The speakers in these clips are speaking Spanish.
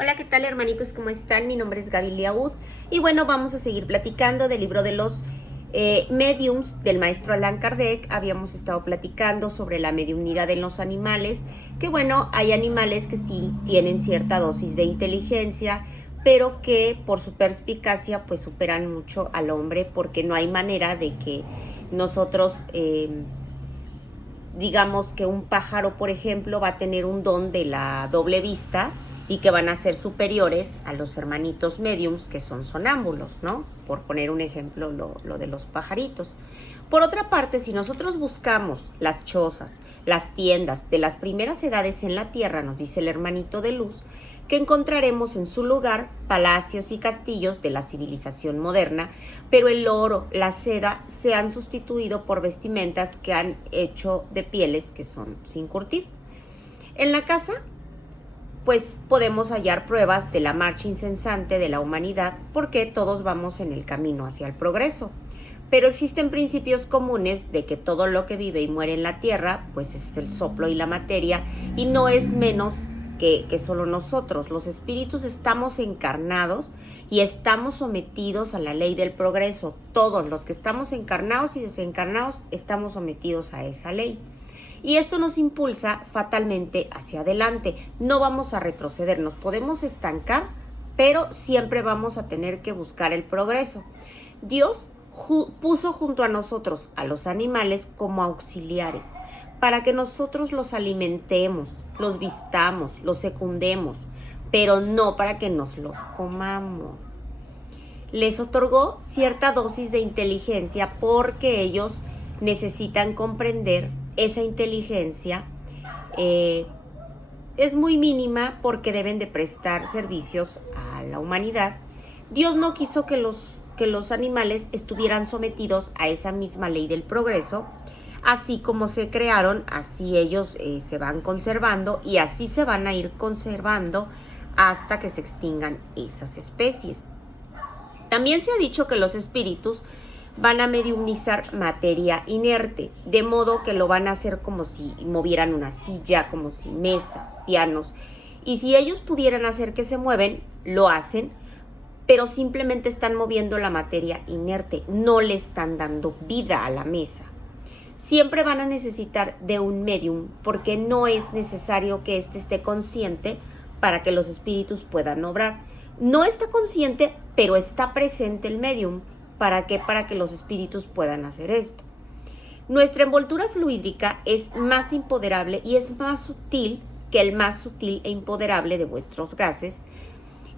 Hola, ¿qué tal, hermanitos? ¿Cómo están? Mi nombre es Gaby Liaud y bueno, vamos a seguir platicando del libro de los mediums del maestro Allan Kardec. Habíamos estado platicando sobre la mediumnidad en los animales, que bueno, hay animales que sí tienen cierta dosis de inteligencia, pero que por su perspicacia pues superan mucho al hombre, porque no hay manera de que nosotros digamos que un pájaro, por ejemplo, va a tener un don de la doble vista y que van a ser superiores a los hermanitos mediums que son sonámbulos, ¿no? Por poner un ejemplo, lo de los pajaritos. Por otra parte, si nosotros buscamos las chozas, las tiendas de las primeras edades en la tierra, nos dice el hermanito de luz, que encontraremos en su lugar palacios y castillos de la civilización moderna, pero el oro, la seda se han sustituido por vestimentas que han hecho de pieles que son sin curtir. En la casa, pues podemos hallar pruebas de la marcha incesante de la humanidad, porque todos vamos en el camino hacia el progreso. Pero existen principios comunes de que todo lo que vive y muere en la tierra, pues es el soplo y la materia, y no es menos que solo nosotros. Los espíritus estamos encarnados y estamos sometidos a la ley del progreso. Todos los que estamos encarnados y desencarnados estamos sometidos a esa ley. Y esto nos impulsa fatalmente hacia adelante. No vamos a retroceder, nos podemos estancar, pero siempre vamos a tener que buscar el progreso. Dios puso junto a nosotros a los animales como auxiliares para que nosotros los alimentemos, los vistamos, los secundemos, pero no para que nos los comamos. Les otorgó cierta dosis de inteligencia porque ellos necesitan comprender esa inteligencia. Es muy mínima porque deben de prestar servicios a la humanidad. Dios no quiso que los animales estuvieran sometidos a esa misma ley del progreso. Así como se crearon, así ellos se van conservando y así se van a ir conservando hasta que se extingan esas especies. También se ha dicho que los espíritus van a mediumnizar materia inerte, de modo que lo van a hacer como si movieran una silla, como si mesas, pianos. Y si ellos pudieran hacer que se mueven, lo hacen, pero simplemente están moviendo la materia inerte, no le están dando vida a la mesa. Siempre van a necesitar de un medium, porque no es necesario que éste esté consciente para que los espíritus puedan obrar. No está consciente, pero está presente el medium. ¿Para qué? Para que los espíritus puedan hacer esto. Nuestra envoltura fluídrica es más imponderable y es más sutil que el más sutil e imponderable de vuestros gases.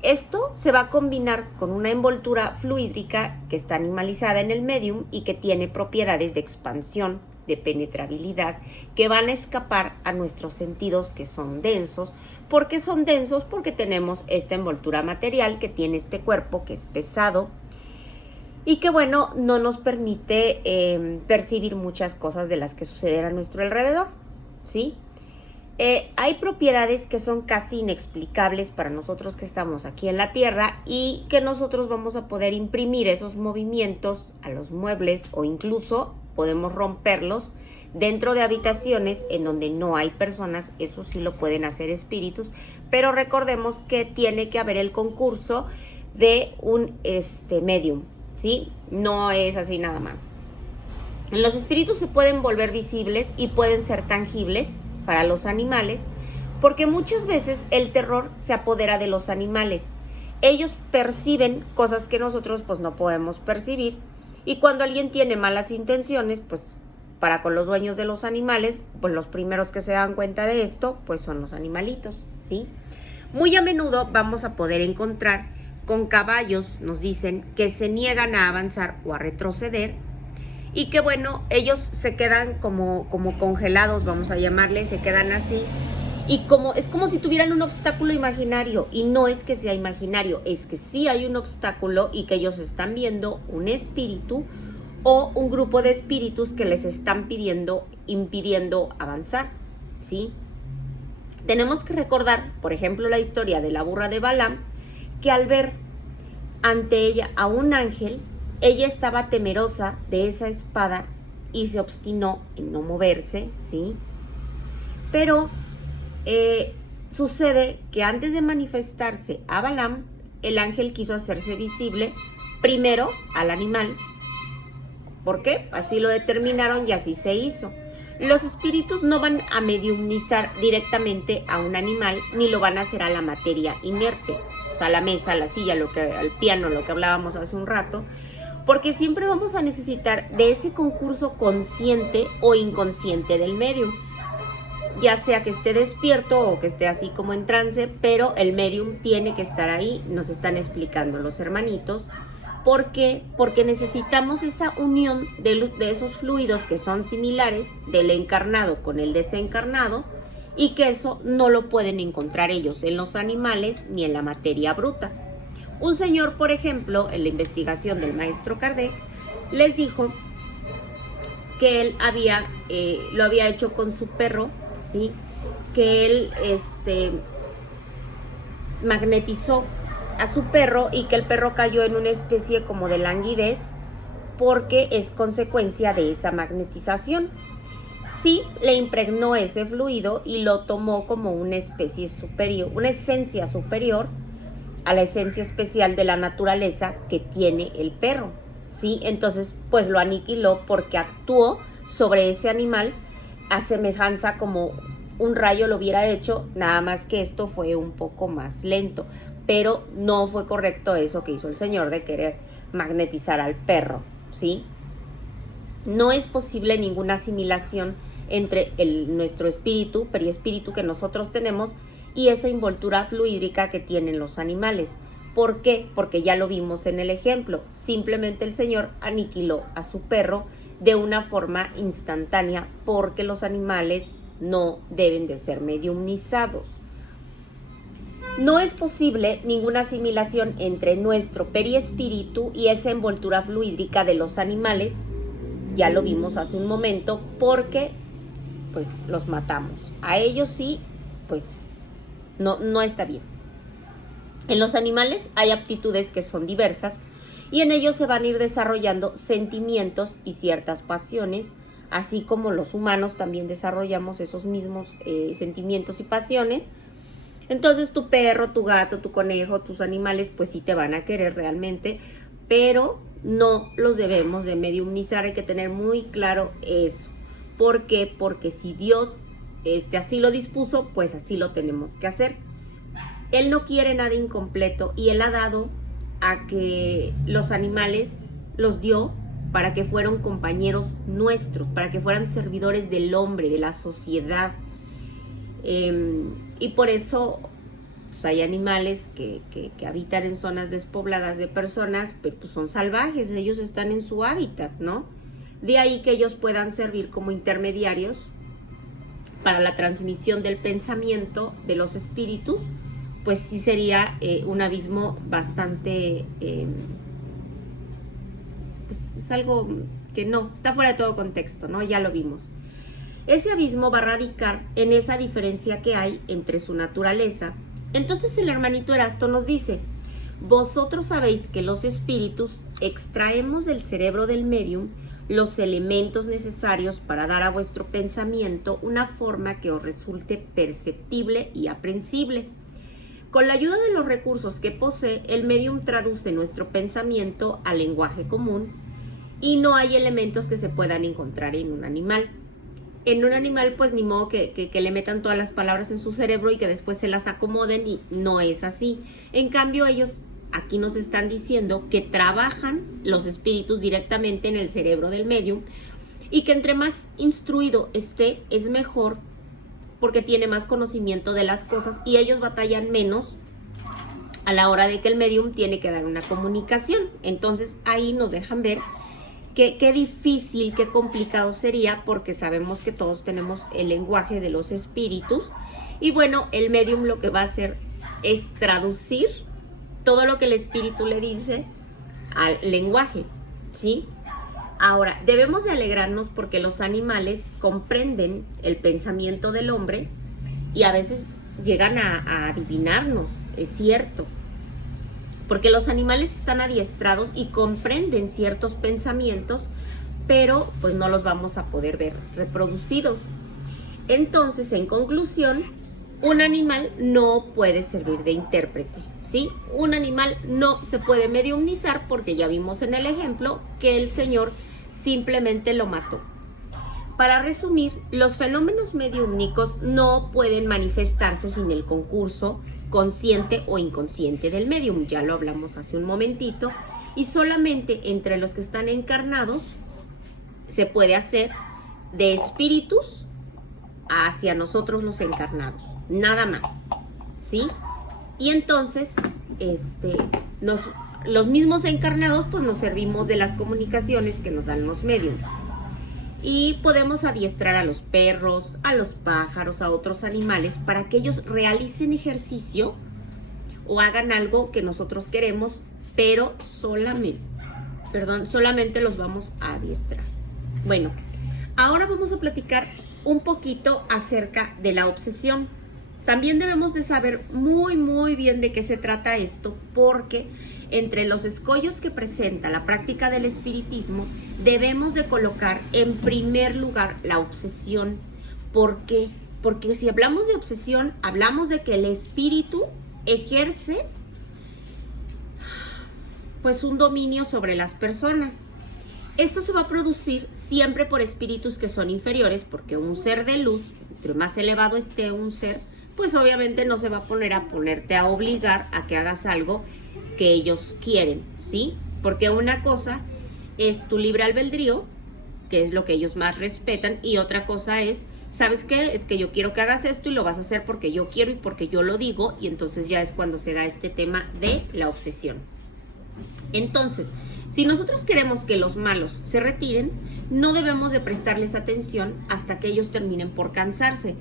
Esto se va a combinar con una envoltura fluídrica que está animalizada en el medium y que tiene propiedades de expansión, de penetrabilidad, que van a escapar a nuestros sentidos, que son densos. ¿Por qué son densos? Porque tenemos esta envoltura material que tiene este cuerpo que es pesado y que bueno, no nos permite percibir muchas cosas de las que suceden a nuestro alrededor, ¿sí? Hay propiedades que son casi inexplicables para nosotros que estamos aquí en la Tierra y que nosotros vamos a poder imprimir esos movimientos a los muebles o incluso podemos romperlos dentro de habitaciones en donde no hay personas. Eso sí lo pueden hacer espíritus, pero recordemos que tiene que haber el concurso de un medium, ¿sí? No es así nada más. Los espíritus se pueden volver visibles y pueden ser tangibles para los animales, porque muchas veces el terror se apodera de los animales. Ellos perciben cosas que nosotros pues no podemos percibir, y cuando alguien tiene malas intenciones, pues para con los dueños de los animales, pues los primeros que se dan cuenta de esto, pues son los animalitos, ¿sí? Muy a menudo vamos a poder encontrar con caballos, nos dicen, que se niegan a avanzar o a retroceder, y que bueno, ellos se quedan como congelados, vamos a llamarle, se quedan así, y es como si tuvieran un obstáculo imaginario, y no es que sea imaginario, es que sí hay un obstáculo y que ellos están viendo un espíritu o un grupo de espíritus que les están impidiendo avanzar, ¿sí? Tenemos que recordar, por ejemplo, la historia de la burra de Balaam, que al ver ante ella a un ángel, ella estaba temerosa de esa espada y se obstinó en no moverse, ¿sí? Pero sucede que antes de manifestarse a Balaam, el ángel quiso hacerse visible primero al animal. ¿Por qué? Así lo determinaron y así se hizo. Los espíritus no van a mediumnizar directamente a un animal, ni lo van a hacer a la materia inerte, o sea, a la mesa, a la silla, al piano, lo que hablábamos hace un rato, porque siempre vamos a necesitar de ese concurso consciente o inconsciente del medium, ya sea que esté despierto o que esté así como en trance, pero el medium tiene que estar ahí, nos están explicando los hermanitos. ¿Por qué? Porque necesitamos esa unión de esos fluidos que son similares del encarnado con el desencarnado, y que eso no lo pueden encontrar ellos en los animales ni en la materia bruta. Un señor, por ejemplo, en la investigación del maestro Kardec, les dijo que él lo había hecho con su perro, ¿sí? Que él magnetizó a su perro y que el perro cayó en una especie como de languidez porque es consecuencia de esa magnetización. Sí, le impregnó ese fluido y lo tomó como una especie superior, una esencia superior a la esencia especial de la naturaleza que tiene el perro, ¿sí? Entonces, pues lo aniquiló porque actuó sobre ese animal a semejanza como un rayo lo hubiera hecho, nada más que esto fue un poco más lento, pero no fue correcto eso que hizo el señor de querer magnetizar al perro, ¿sí? No es posible ninguna asimilación entre nuestro espíritu, periespíritu que nosotros tenemos, y esa envoltura fluídrica que tienen los animales. ¿Por qué? Porque ya lo vimos en el ejemplo. Simplemente el señor aniquiló a su perro de una forma instantánea, porque los animales no deben de ser mediumnizados. No es posible ninguna asimilación entre nuestro periespíritu y esa envoltura fluídrica de los animales. Ya lo vimos hace un momento, porque pues los matamos. A ellos sí, pues no está bien. En los animales hay aptitudes que son diversas y en ellos se van a ir desarrollando sentimientos y ciertas pasiones, así como los humanos también desarrollamos esos mismos sentimientos y pasiones. Entonces tu perro, tu gato, tu conejo, tus animales pues sí te van a querer realmente, pero no los debemos de mediumnizar. Hay que tener muy claro eso. ¿Por qué? Porque si Dios así lo dispuso, pues así lo tenemos que hacer. Él no quiere nada incompleto y Él ha dado a que los animales los dio para que fueran compañeros nuestros, para que fueran servidores del hombre, de la sociedad. Y por eso pues, hay animales que habitan en zonas despobladas de personas, pero pues, son salvajes, ellos están en su hábitat, ¿no? De ahí que ellos puedan servir como intermediarios para la transmisión del pensamiento de los espíritus, pues sí sería un abismo bastante, pues es algo que no, está fuera de todo contexto, ¿no? Ya lo vimos. Ese abismo va a radicar en esa diferencia que hay entre su naturaleza. Entonces el hermanito Erasto nos dice: vosotros sabéis que los espíritus extraemos del cerebro del medium los elementos necesarios para dar a vuestro pensamiento una forma que os resulte perceptible y aprehensible. Con la ayuda de los recursos que posee, el medium traduce nuestro pensamiento al lenguaje común y no hay elementos que se puedan encontrar en un animal. En un animal, pues ni modo que le metan todas las palabras en su cerebro y que después se las acomoden, y no es así. En cambio, ellos aquí nos están diciendo que trabajan los espíritus directamente en el cerebro del medium y que entre más instruido esté, es mejor, porque tiene más conocimiento de las cosas y ellos batallan menos a la hora de que el medium tiene que dar una comunicación. Entonces ahí nos dejan ver qué difícil, qué complicado sería, porque sabemos que todos tenemos el lenguaje de los espíritus y bueno, el medium lo que va a hacer es traducir todo lo que el espíritu le dice al lenguaje, ¿sí? Ahora, debemos de alegrarnos porque los animales comprenden el pensamiento del hombre y a veces llegan a adivinarnos, es cierto. Porque los animales están adiestrados y comprenden ciertos pensamientos, pero pues no los vamos a poder ver reproducidos. Entonces, en conclusión, Un animal no puede servir de intérprete, ¿sí? Un animal no se puede mediumnizar porque ya vimos en el ejemplo que el Señor simplemente lo mató. Para resumir, los fenómenos mediúmnicos no pueden manifestarse sin el concurso consciente o inconsciente del medium, ya lo hablamos hace un momentito, y solamente entre los que están encarnados se puede hacer de espíritus hacia nosotros los encarnados, nada más, ¿sí? Y entonces, los mismos encarnados pues nos servimos de las comunicaciones que nos dan los mediums. Y podemos adiestrar a los perros, a los pájaros, a otros animales para que ellos realicen ejercicio o hagan algo que nosotros queremos, pero solamente los vamos a adiestrar. Bueno, ahora vamos a platicar un poquito acerca de la obsesión. También debemos de saber muy bien de qué se trata esto, porque entre los escollos que presenta la práctica del espiritismo, debemos de colocar en primer lugar la obsesión. ¿Por qué? Porque si hablamos de obsesión, hablamos de que el espíritu ejerce pues un dominio sobre las personas. Esto se va a producir siempre por espíritus que son inferiores, porque un ser de luz, entre más elevado esté un ser, pues obviamente no se va a ponerte a obligar a que hagas algo que ellos quieren, ¿sí? Porque una cosa es tu libre albedrío, que es lo que ellos más respetan, y otra cosa es, ¿sabes qué? Es que yo quiero que hagas esto y lo vas a hacer porque yo quiero y porque yo lo digo, y entonces ya es cuando se da este tema de la obsesión. Entonces, si nosotros queremos que los malos se retiren, no debemos de prestarles atención hasta que ellos terminen por cansarse.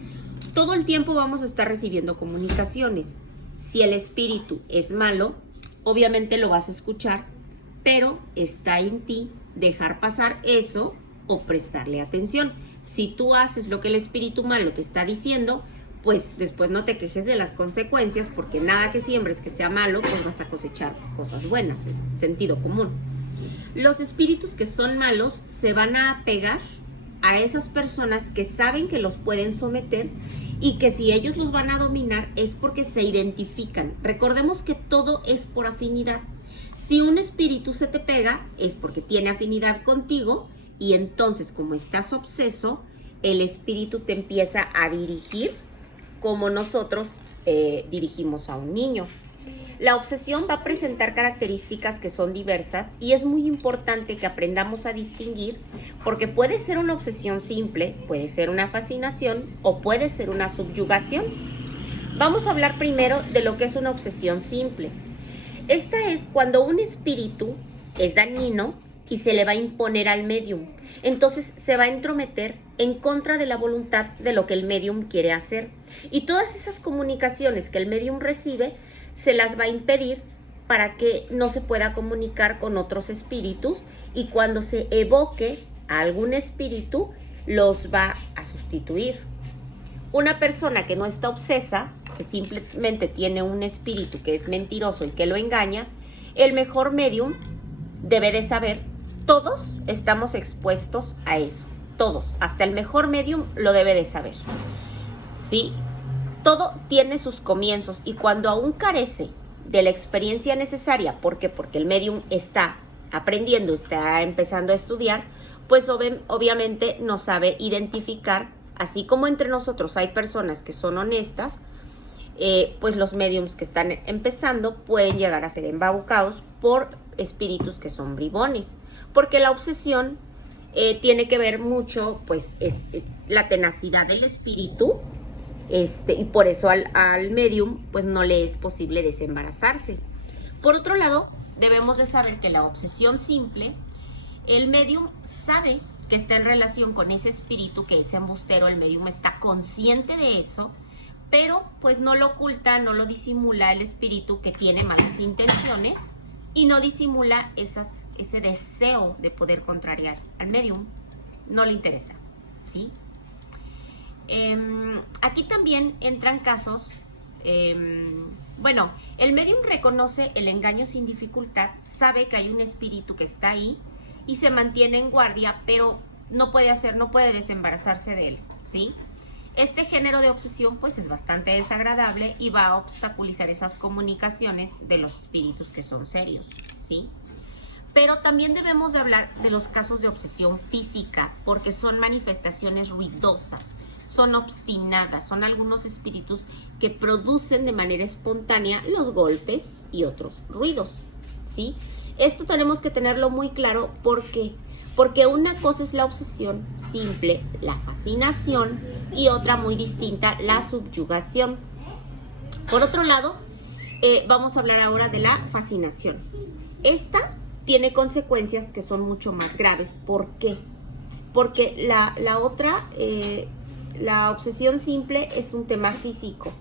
Todo el tiempo vamos a estar recibiendo comunicaciones. Si el espíritu es malo, obviamente lo vas a escuchar, pero está en ti dejar pasar eso o prestarle atención. Si tú haces lo que el espíritu malo te está diciendo, pues después no te quejes de las consecuencias, porque nada que siembres que sea malo, pues vas a cosechar cosas buenas, es sentido común. Los espíritus que son malos se van a apegar a esas personas que saben que los pueden someter y que si ellos los van a dominar es porque se identifican. Recordemos que todo es por afinidad. Si un espíritu se te pega es porque tiene afinidad contigo y entonces como estás obseso, el espíritu te empieza a dirigir como nosotros dirigimos a un niño. La obsesión va a presentar características que son diversas y es muy importante que aprendamos a distinguir, porque puede ser una obsesión simple, puede ser una fascinación o puede ser una subyugación. Vamos a hablar primero de lo que es una obsesión simple. Esta es cuando un espíritu es dañino y se le va a imponer al medium. Entonces se va a entrometer en contra de la voluntad de lo que el medium quiere hacer. Y todas esas comunicaciones que el medium recibe se las va a impedir para que no se pueda comunicar con otros espíritus, y cuando se evoque a algún espíritu los va a sustituir. Una persona que no está obsesa, que simplemente tiene un espíritu que es mentiroso y que lo engaña, el mejor medium debe de saber, todos estamos expuestos a eso, todos, hasta el mejor medium lo debe de saber, ¿sí? Todo tiene sus comienzos y cuando aún carece de la experiencia necesaria, ¿por qué? Porque el medium está aprendiendo, está empezando a estudiar, pues obviamente no sabe identificar, así como entre nosotros hay personas que son honestas, pues los mediums que están empezando pueden llegar a ser embaucados por espíritus que son bribones, porque la obsesión tiene que ver mucho, pues es la tenacidad del espíritu, y por eso al medium pues no le es posible desembarazarse. Por otro lado, debemos de saber que la obsesión simple, el medium sabe que está en relación con ese espíritu que es embustero, el medium está consciente de eso, pero pues no lo oculta, no lo disimula el espíritu que tiene malas intenciones y no disimula ese deseo de poder contrariar al medium, no le interesa, ¿sí? Aquí también entran casos, bueno, el medium reconoce el engaño sin dificultad, sabe que hay un espíritu que está ahí y se mantiene en guardia, pero no puede desembarazarse de él, ¿sí? Este género de obsesión pues es bastante desagradable y va a obstaculizar esas comunicaciones de los espíritus que son serios, ¿sí? Pero también debemos de hablar de los casos de obsesión física, porque son manifestaciones ruidosas, son obstinadas, son algunos espíritus que producen de manera espontánea los golpes y otros ruidos, ¿sí? Esto tenemos que tenerlo muy claro, ¿por qué? Porque una cosa es la obsesión simple, la fascinación, y otra muy distinta, la subyugación. Por otro lado, vamos a hablar ahora de la fascinación. Esta tiene consecuencias que son mucho más graves. ¿Por qué? Porque la obsesión simple es un tema físico.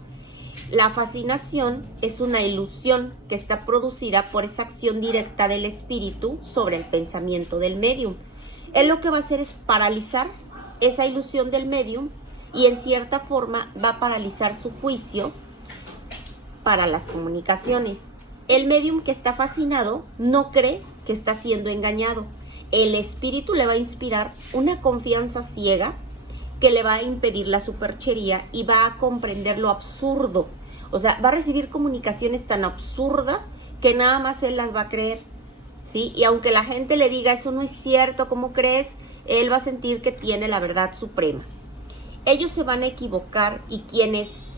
La fascinación es una ilusión que está producida por esa acción directa del espíritu sobre el pensamiento del médium. Él lo que va a hacer es paralizar esa ilusión del médium y en cierta forma va a paralizar su juicio para las comunicaciones. El médium que está fascinado no cree que está siendo engañado. El espíritu le va a inspirar una confianza ciega que le va a impedir la superchería y va a comprender lo absurdo. O sea, va a recibir comunicaciones tan absurdas que nada más él las va a creer, ¿sí? Y aunque la gente le diga, eso no es cierto, ¿cómo crees? Él va a sentir que tiene la verdad suprema. Ellos se van a equivocar y quienes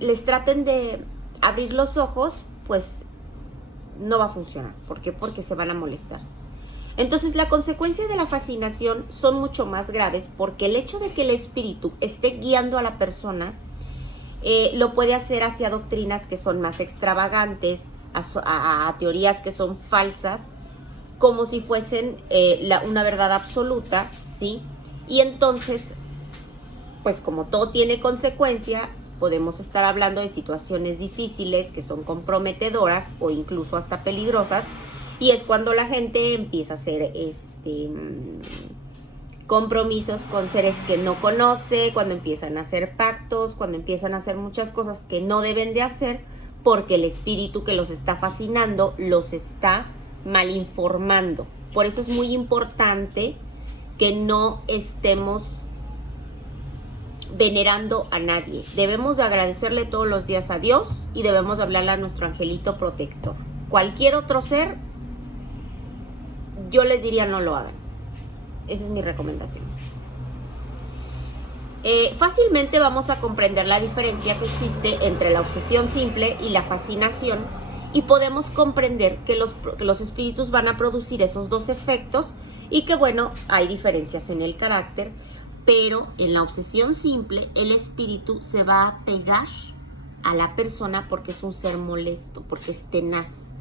les traten de abrir los ojos, pues no va a funcionar. ¿Por qué? Porque se van a molestar. Entonces, la consecuencia de la fascinación son mucho más graves porque el hecho de que el espíritu esté guiando a la persona lo puede hacer hacia doctrinas que son más extravagantes, a teorías que son falsas, como si fuesen una verdad absoluta, ¿sí? Y entonces, pues como todo tiene consecuencia, podemos estar hablando de situaciones difíciles que son comprometedoras o incluso hasta peligrosas, y es cuando la gente empieza a hacer compromisos con seres que no conoce, cuando empiezan a hacer pactos, cuando empiezan a hacer muchas cosas que no deben de hacer, porque el espíritu que los está fascinando los está malinformando. Por eso es muy importante que no estemos venerando a nadie. Debemos de agradecerle todos los días a Dios y debemos de hablarle a nuestro angelito protector. Cualquier otro ser, yo les diría no lo hagan. Esa es mi recomendación. Fácilmente vamos a comprender la diferencia que existe entre la obsesión simple y la fascinación, y podemos comprender que los espíritus van a producir esos dos efectos y que, bueno, hay diferencias en el carácter, pero en la obsesión simple el espíritu se va a pegar a la persona porque es un ser molesto, porque es tenaz.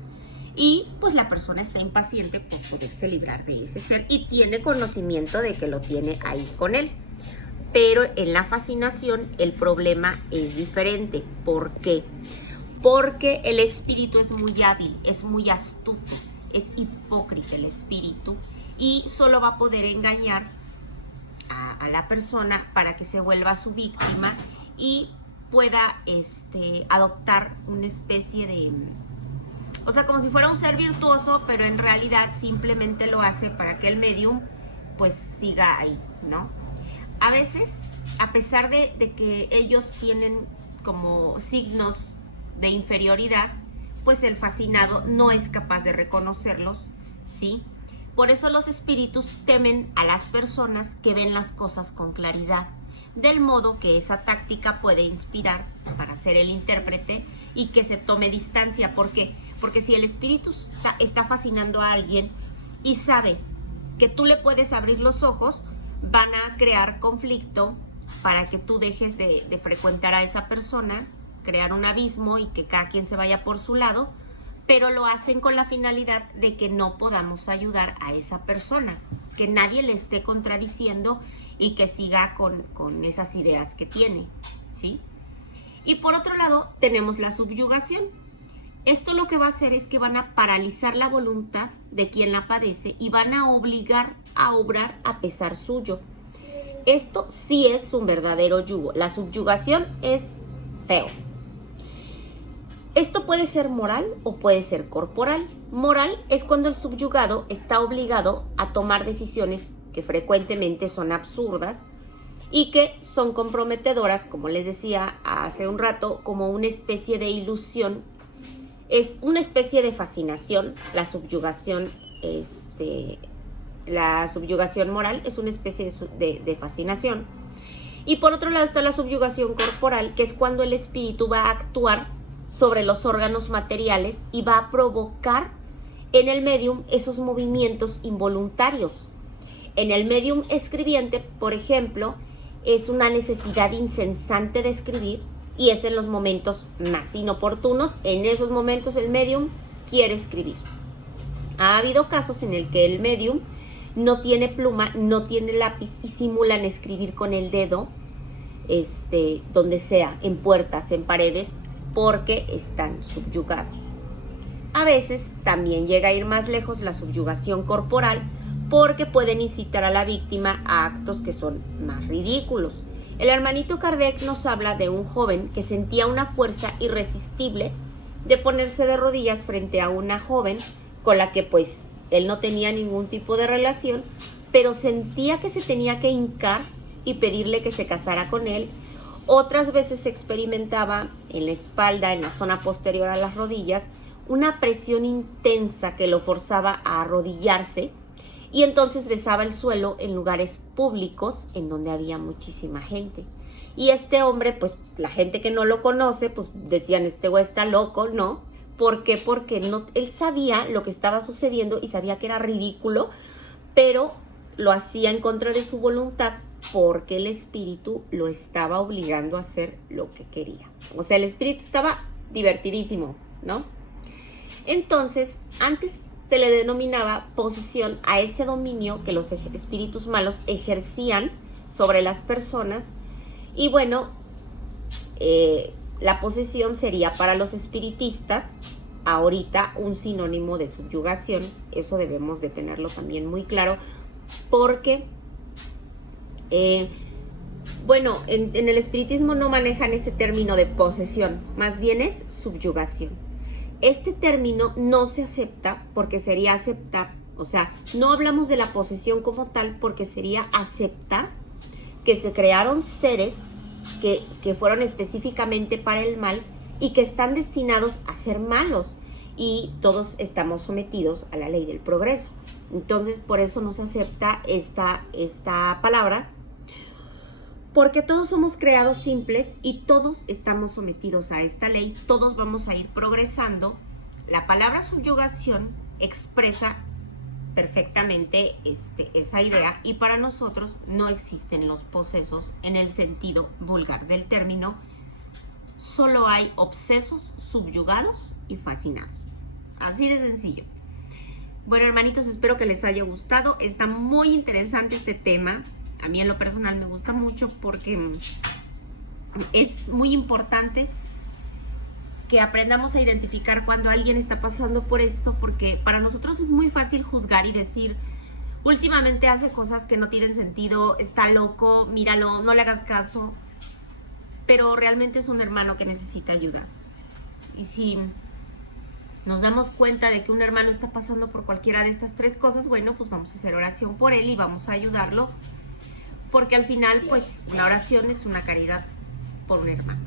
Y pues la persona está impaciente por poderse librar de ese ser y tiene conocimiento de que lo tiene ahí con él. Pero en la fascinación el problema es diferente. ¿Por qué? Porque el espíritu es muy hábil, es muy astuto, es hipócrita el espíritu y solo va a poder engañar a la persona para que se vuelva su víctima y pueda adoptar una especie de... O sea, como si fuera un ser virtuoso, pero en realidad simplemente lo hace para que el medium pues siga ahí, ¿no? A veces, a pesar de que ellos tienen como signos de inferioridad, pues el fascinado no es capaz de reconocerlos, ¿sí? Por eso los espíritus temen a las personas que ven las cosas con claridad, del modo que esa táctica puede inspirar para ser el intérprete y que se tome distancia. ¿Por qué? Porque si el espíritu está fascinando a alguien y sabe que tú le puedes abrir los ojos, van a crear conflicto para que tú dejes de frecuentar a esa persona, crear un abismo y que cada quien se vaya por su lado, pero lo hacen con la finalidad de que no podamos ayudar a esa persona, que nadie le esté contradiciendo y que siga con esas ideas que tiene, ¿sí? Y por otro lado, tenemos la subyugación. Esto lo que va a hacer es que van a paralizar la voluntad de quien la padece y van a obligar a obrar a pesar suyo. Esto sí es un verdadero yugo. La subyugación es feo. Esto puede ser moral o puede ser corporal. Moral es cuando el subyugado está obligado a tomar decisiones que frecuentemente son absurdas y que son comprometedoras, como les decía hace un rato, como una especie de ilusión. Es una especie de fascinación, la subyugación moral es una especie de fascinación. Y por otro lado está la subyugación corporal, que es cuando el espíritu va a actuar sobre los órganos materiales y va a provocar en el medium esos movimientos involuntarios. En el medium escribiente, por ejemplo, es una necesidad incesante de escribir y es en los momentos más inoportunos. En esos momentos el medium quiere escribir. Ha habido casos en el que el medium no tiene pluma, no tiene lápiz y simulan escribir con el dedo, donde sea, en puertas, en paredes, porque están subyugados. A veces también llega a ir más lejos la subyugación corporal, porque pueden incitar a la víctima a actos que son más ridículos. El hermanito Kardec nos habla de un joven que sentía una fuerza irresistible de ponerse de rodillas frente a una joven con la que pues él no tenía ningún tipo de relación, pero sentía que se tenía que hincar y pedirle que se casara con él. Otras veces experimentaba en la espalda, en la zona posterior a las rodillas, una presión intensa que lo forzaba a arrodillarse, y entonces besaba el suelo en lugares públicos en donde había muchísima gente. Y este hombre, pues la gente que no lo conoce, pues decían, este güey está loco, ¿no? ¿Por qué? Porque no, él sabía lo que estaba sucediendo y sabía que era ridículo, pero lo hacía en contra de su voluntad porque el espíritu lo estaba obligando a hacer lo que quería. O sea, el espíritu estaba divertidísimo, ¿no? Entonces, antes se le denominaba posesión a ese dominio que los espíritus malos ejercían sobre las personas. Y bueno, la posesión sería para los espiritistas ahorita un sinónimo de subyugación. Eso debemos de tenerlo también muy claro, porque bueno, en el espiritismo no manejan ese término de posesión, más bien es subyugación. Este término no se acepta porque sería aceptar, o sea, no hablamos de la posesión como tal porque sería aceptar que se crearon seres que fueron específicamente para el mal y que están destinados a ser malos, y todos estamos sometidos a la ley del progreso. Entonces, por eso no se acepta esta palabra, porque todos somos creados simples y todos estamos sometidos a esta ley, todos vamos a ir progresando. La palabra subyugación expresa perfectamente esa idea, y para nosotros no existen los posesos en el sentido vulgar del término, solo hay obsesos, subyugados y fascinados. Así de sencillo. Bueno, hermanitos, espero que les haya gustado. Está muy interesante este tema. A mí en lo personal me gusta mucho porque es muy importante que aprendamos a identificar cuando alguien está pasando por esto, porque para nosotros es muy fácil juzgar y decir, últimamente hace cosas que no tienen sentido, está loco, míralo, no le hagas caso, pero realmente es un hermano que necesita ayuda. Y si nos damos cuenta de que un hermano está pasando por cualquiera de estas tres cosas, bueno, pues vamos a hacer oración por él y vamos a ayudarlo, porque al final, pues, la oración es una caridad por un hermano.